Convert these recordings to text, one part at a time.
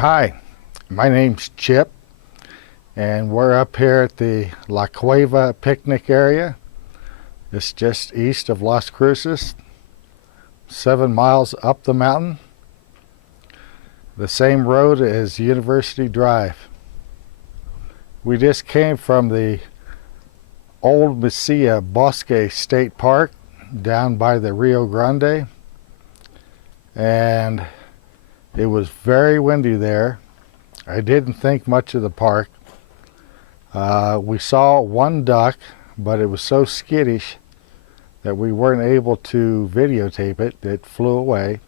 Hi, my name's Chip, and we're up here at the La Cueva picnic area. It's just east of Las Cruces, 7 miles up the mountain. The same road as University Drive. We just came from the old U.S.A. Bosque State Park down by the Rio Grande, and it was very windy there. I didn't think much of the park. We saw one duck, but it was so skittish that we weren't able to videotape it. It flew away,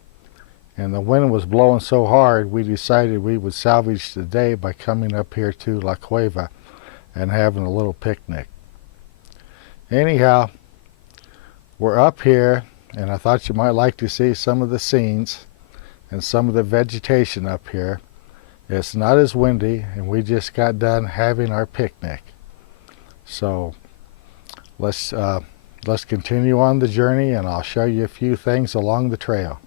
and the wind was blowing so hard we decided we would salvage the day by coming up here to La Cueva and having a little picnic. Anyhow, we're up here, and I thought you might like to see some of the scenes and some of the vegetation up here. It's not as windy, and we just got done having our picnic. So let's continue on the journey, and I'll show you a few things along the trail.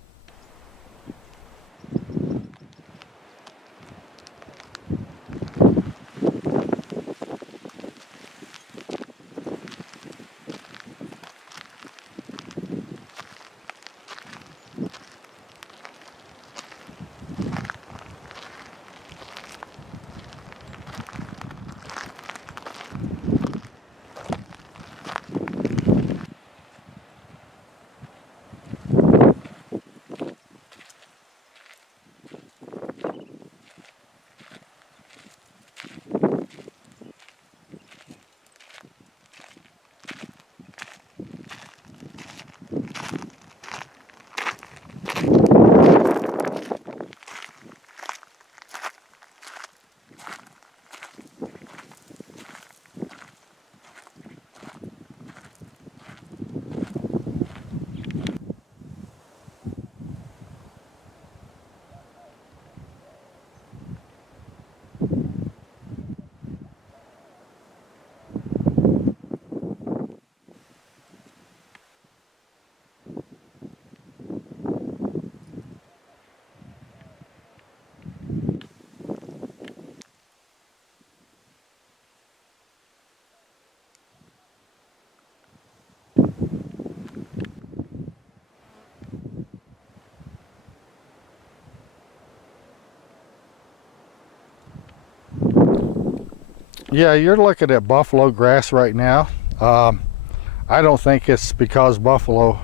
Yeah, you're looking at buffalo grass right now. I don't think it's because buffalo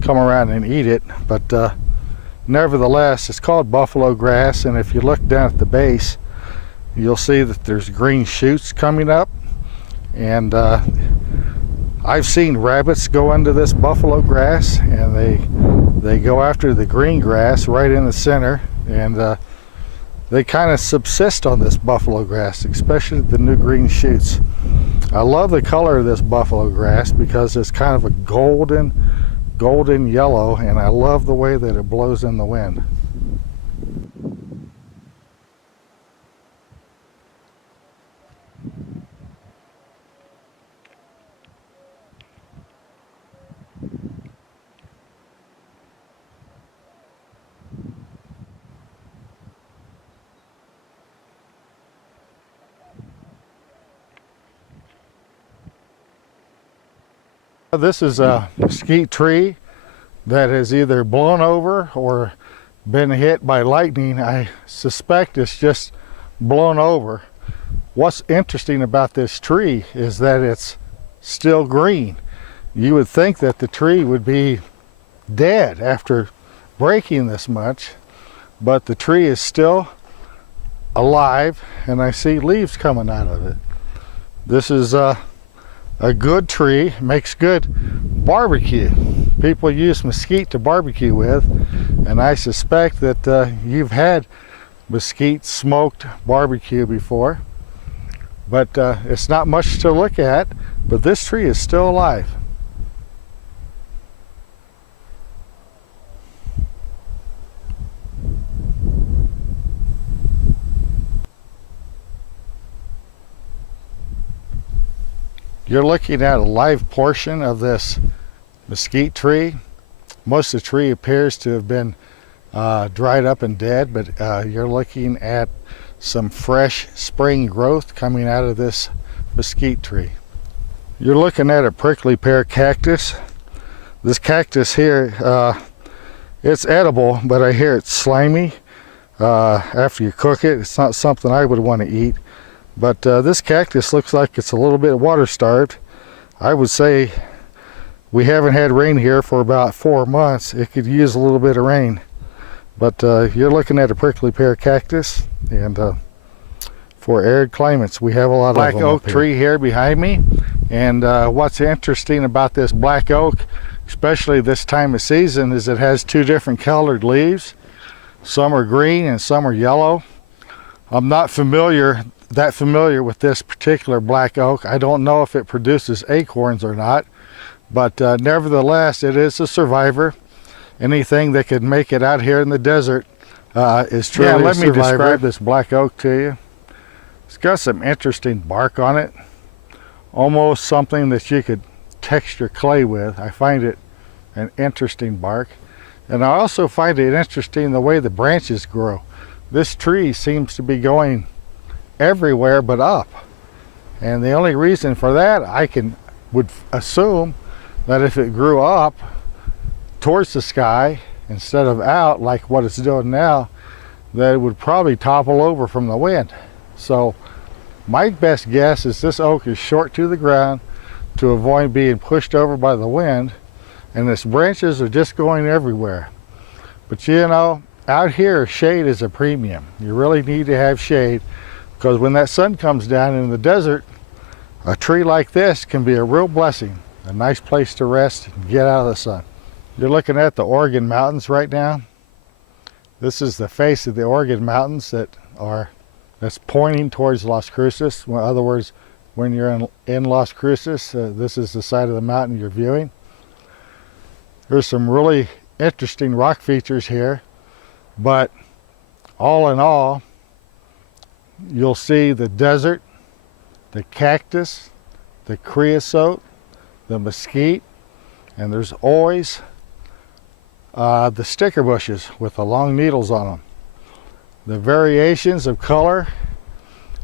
come around and eat it, but nevertheless, it's called buffalo grass, and if you look down at the base, you'll see that there's green shoots coming up, and I've seen rabbits go into this buffalo grass, and they go after the green grass right in the center, and they kind of subsist on this buffalo grass, especially the new green shoots. I love the color of this buffalo grass because it's kind of a golden yellow, and I love the way that it blows in the wind. This is a mesquite tree that has either blown over or been hit by lightning. I suspect it's just blown over. What's interesting about this tree is that it's still green. You would think that the tree would be dead after breaking this much, but the tree is still alive, and I see leaves coming out of it. This is a good tree, makes good barbecue. People use mesquite to barbecue with, and I suspect that you've had mesquite smoked barbecue before, but it's not much to look at, but this tree is still alive. You're looking at a live portion of this mesquite tree. Most of the tree appears to have been dried up and dead, but you're looking at some fresh spring growth coming out of this mesquite tree. You're looking at a prickly pear cactus. This cactus here, it's edible, but I hear it's slimy after you cook it. It's not something I would want to eat. But this cactus looks like it's a little bit water starved. I would say we haven't had rain here for about 4 months. It could use a little bit of rain. But you're looking at a prickly pear cactus, and for arid climates, we have a lot of black oak tree here behind me. And what's interesting about this black oak, especially this time of season, is it has 2 different colored leaves. Some are green and some are yellow. I'm not that familiar with this particular black oak. I don't know if it produces acorns or not, but nevertheless, it is a survivor. Anything that could make it out here in the desert is truly a survivor. Let me describe this black oak to you. It's got some interesting bark on it, almost something that you could texture clay with. I find it an interesting bark, and I also find it interesting the way the branches grow. This tree seems to be going everywhere but up, and the only reason for that, would assume that if it grew up towards the sky instead of out like what it's doing now, that it would probably topple over from the wind. So my best guess is this oak is short to the ground to avoid being pushed over by the wind, and its branches are just going everywhere. But you know, out here shade is a premium. You really need to have shade, because when that sun comes down in the desert, a tree like this can be a real blessing, a nice place to rest and get out of the sun. You're looking at the Oregon Mountains right now. This is the face of the Oregon Mountains that's pointing towards Las Cruces. In other words, when you're in Las Cruces, this is the side of the mountain you're viewing. There's some really interesting rock features here, but all in all, you'll see the desert, the cactus, the creosote, the mesquite, and there's always the sticker bushes with the long needles on them. The variations of color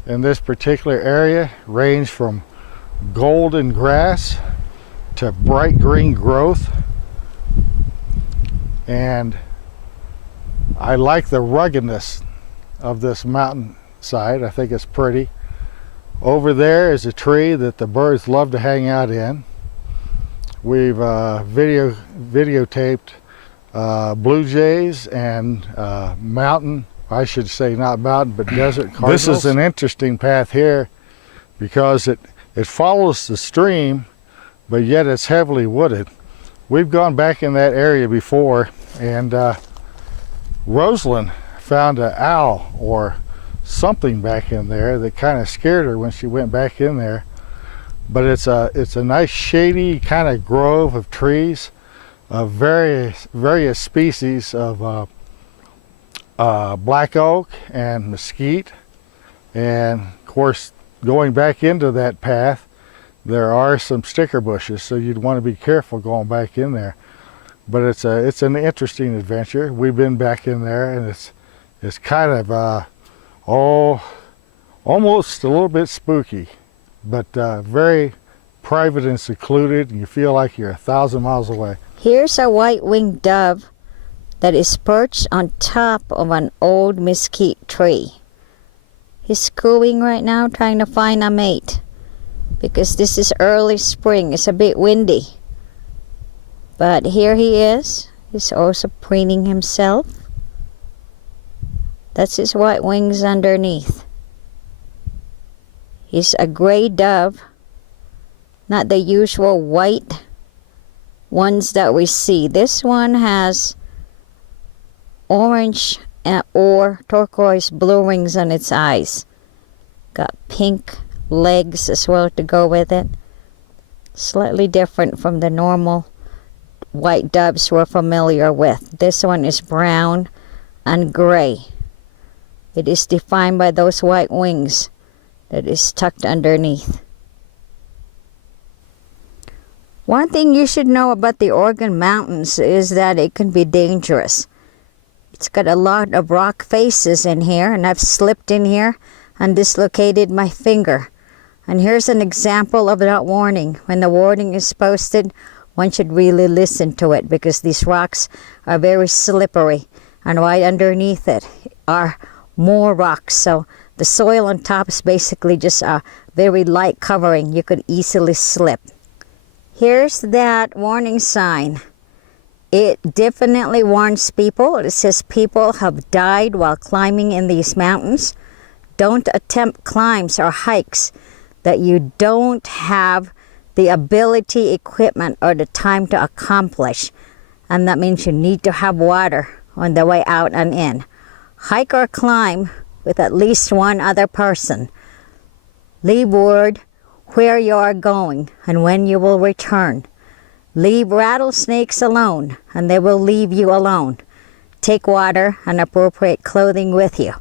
in this particular area range from golden grass to bright green growth, and I like the ruggedness of this mountainside. I think it's pretty. Over there is a tree that the birds love to hang out in. We've videotaped blue jays and I should say not mountain, but desert cardinals. This is an interesting path here because it follows the stream, but yet it's heavily wooded. We've gone back in that area before, and Rosalind found an owl or something back in there that kind of scared her when she went back in there. But it's a nice shady kind of grove of trees of various species of black oak and mesquite, and of course going back into that path there are some sticker bushes, so you'd want to be careful going back in there. But it's an interesting adventure. We've been back in there, and it's kind of almost a little bit spooky, but very private and secluded, and you feel like you're 1,000 miles away. Here's a white-winged dove that is perched on top of an old mesquite tree. He's cooing right now, trying to find a mate, because this is early spring. It's a bit windy. But here he is. He's also preening himself. That's his white wings underneath. He's a gray dove, not the usual white ones that we see. This one has orange or turquoise blue rings on its eyes. Got pink legs as well to go with it. Slightly different from the normal white doves we're familiar with. This one is brown and gray. It is defined by those white wings that is tucked underneath. One thing you should know about the Oregon Mountains is that it can be dangerous. It's got a lot of rock faces in here, and I've slipped in here and dislocated my finger. And here's an example of that warning. When the warning is posted, one should really listen to it, because these rocks are very slippery, and right underneath it are more rocks. So the soil on top is basically just a very light covering. You could easily slip. Here's that warning sign. It definitely warns people. It says people have died while climbing in these mountains. Don't attempt climbs or hikes that you don't have the ability, equipment, or the time to accomplish. And that means you need to have water on the way out and in. Hike or climb with at least one other person. Leave word where you are going and when you will return. Leave rattlesnakes alone, and they will leave you alone. Take water and appropriate clothing with you.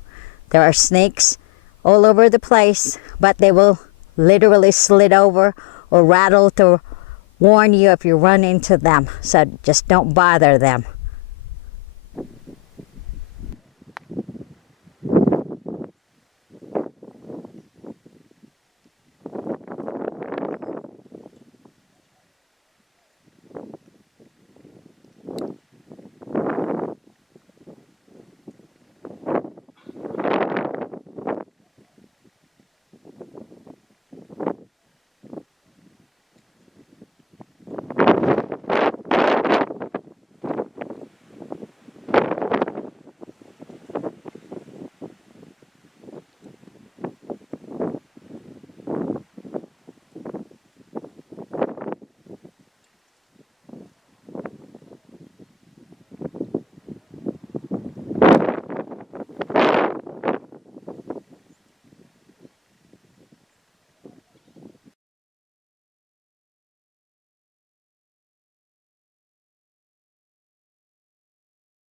There are snakes all over the place, but they will literally slid over or rattle to warn you if you run into them. So just don't bother them.